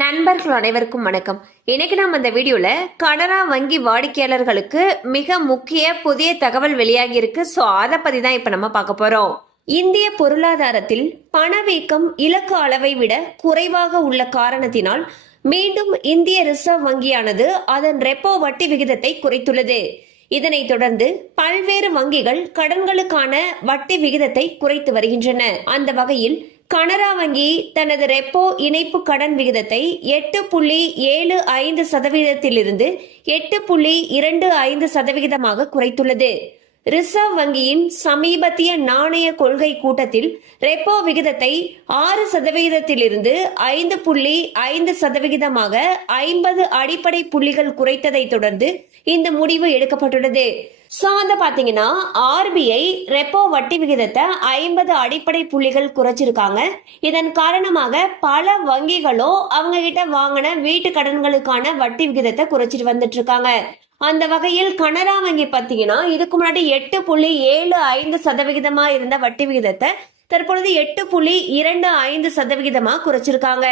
நண்பர்கள் அனைவருக்கும் வணக்கம். இன்னைக்கு நம்ம இந்த வீடியோல கனரா வங்கி வாடிக்கையாளர்களுக்கு மிக முக்கிய புதிய தகவல் வெளியாகி இருக்கு. சோ அதை பத்தி தான் இப்ப நம்ம பார்க்க போறோம். இந்திய பொருளாதாரத்தில் பணவீக்கம் இலக்கு அளவை விட குறைவாக உள்ள காரணத்தினால் மீண்டும் இந்திய ரிசர்வ் வங்கியானது அதன் ரெப்போ வட்டி விகிதத்தை குறைத்துள்ளது. இதனைத் தொடர்ந்து பல்வேறு வங்கிகள் கடன்களுக்கான வட்டி விகிதத்தை குறைத்து வருகின்றன. அந்த வகையில் கனரா வங்கி தனது ரெப்போ இணைப்பு கடன் விகிதத்தை 8.75% 8.25% குறைத்துள்ளது. ரிசர்வ் வங்கியின் சமீபத்திய நாணய கொள்கை கூட்டத்தில் ரெப்போ விகிதத்தை 6% 5.5% 50 அடிப்படை புள்ளிகள் குறைத்ததை தொடர்ந்து இந்த முடிவு எடுக்கப்பட்டுள்ளது. பாத்தீங்கன்னா ஆர்பிஐ ரெப்போ வட்டி விகிதத்தை 50 அடிப்படை புள்ளிகள் குறைச்சிருக்காங்க. இதன் காரணமாக பல வங்கிகளோ அவங்க கிட்ட வாங்கின வீட்டு கடன்களுக்கான வட்டி விகிதத்தை குறைச்சிட்டு வந்துட்டு இருக்காங்க. அந்த வகையில் கனரா வங்கி பாத்தீங்கன்னா இதுக்கு முன்னாடி 8.75% இருந்த வட்டி விகிதத்தை தற்பொழுது 8.25% குறைச்சிருக்காங்க.